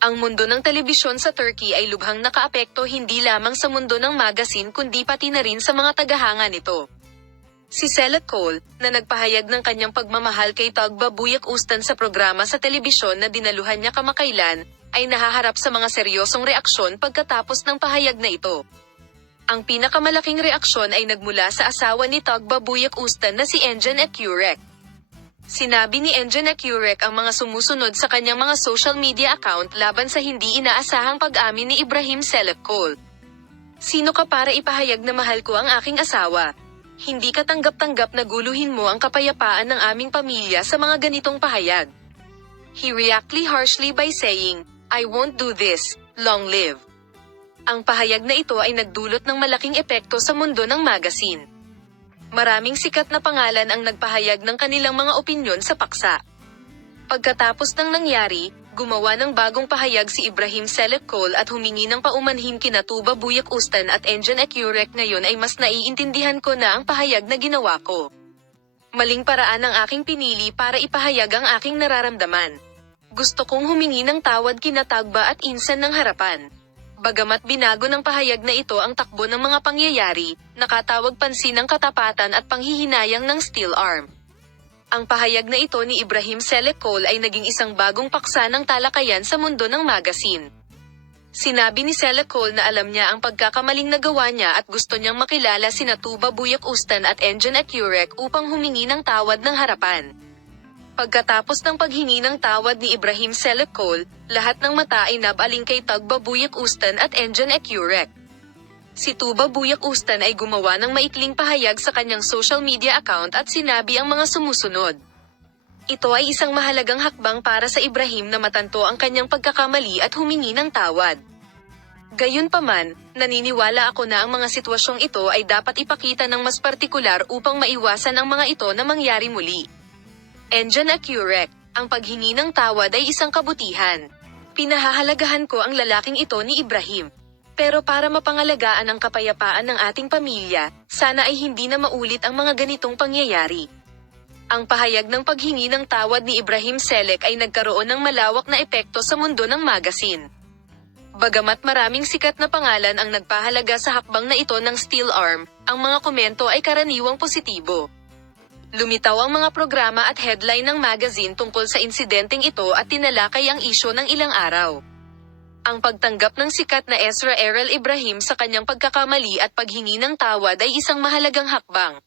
Ang mundo ng telebisyon sa Turkey ay lubhang nakaapekto hindi lamang sa mundo ng magazine kundi pati na rin sa mga tagahanga nito. Si Selat Cole, na nagpahayag ng kanyang pagmamahal kay Tugba Buyak Ustan sa programa sa telebisyon na dinaluhan niya kamakailan, ay nahaharap sa mga seryosong reaksyon pagkatapos ng pahayag na ito. Ang pinakamalaking reaksyon ay nagmula sa asawa ni Tugba Buyak Ustan na si Engin Ekürek. Sinabi ni Engin Ekürek ang mga sumusunod sa kanyang mga social media account laban sa hindi inaasahang pag-amin ni Ibrahim Selat Cole. "Sino ka para ipahayag na mahal ko ang aking asawa? Hindi ka tanggap-tanggap na guluhin mo ang kapayapaan ng aming pamilya sa mga ganitong pahayag." He reacted harshly by saying, "I won't do this, long live." Ang pahayag na ito ay nagdulot ng malaking epekto sa mundo ng magazine. Maraming sikat na pangalan ang nagpahayag ng kanilang mga opinyon sa paksa. Pagkatapos ng nangyari, gumawa ng bagong pahayag si Ibrahim Selat Cole at humingi ng paumanhin kina Tuba Buyak Ustan at Engin Ekürek. "Ngayon ay mas naiintindihan ko na ang pahayag na ginawa ko. Maling paraan ang aking pinili para ipahayag ang aking nararamdaman. Gusto kong humingi ng tawad kina Tugba at Insan ng harapan." Bagamat binago ng pahayag na ito ang takbo ng mga pangyayari, nakatawag pansin ang katapatan at panghihinayang ng Steel Arm. Ang pahayag na ito ni Ibrahim Selat Cole ay naging isang bagong paksa ng talakayan sa mundo ng magazine. Sinabi ni Selat Cole na alam niya ang pagkakamaling nagawa niya at gusto niyang makilala sina Tuba Buyak Ustan at Engin Ekürek upang humingi ng tawad ng harapan. Pagkatapos ng paghingi ng tawad ni Ibrahim Selat Cole, lahat ng mata ay nabaling kay Tugba Buyak Ustan at Engin Ekürek. Si Tuba Buyak Ustan ay gumawa ng maikling pahayag sa kanyang social media account at sinabi ang mga sumusunod. Ito ay isang mahalagang hakbang para sa Ibrahim na matanto ang kanyang pagkakamali at humingi ng tawad. Gayunpaman, naniniwala ako na ang mga sitwasyong ito ay dapat ipakita ng mas partikular upang maiwasan ang mga ito na mangyari muli. Engin Ekürek, ang paghingi ng tawad ay isang kabutihan. Pinahahalagahan ko ang lalaking ito ni Ibrahim. Pero para mapangalagaan ang kapayapaan ng ating pamilya, sana ay hindi na maulit ang mga ganitong pangyayari. Ang pahayag ng paghingi ng tawad ni Ibrahim Selat ay nagkaroon ng malawak na epekto sa mundo ng magazine. Bagamat maraming sikat na pangalan ang nagpahalaga sa hakbang na ito ng Steel Arm, ang mga komento ay karaniwang positibo. Lumitaw ang mga programa at headline ng magazine tungkol sa insidenteng ito at tinalakay ang isyu ng ilang araw. Ang pagtanggap ng sikat na Ezra Errol Ibrahim sa kanyang pagkakamali at paghingi ng tawad ay isang mahalagang hakbang.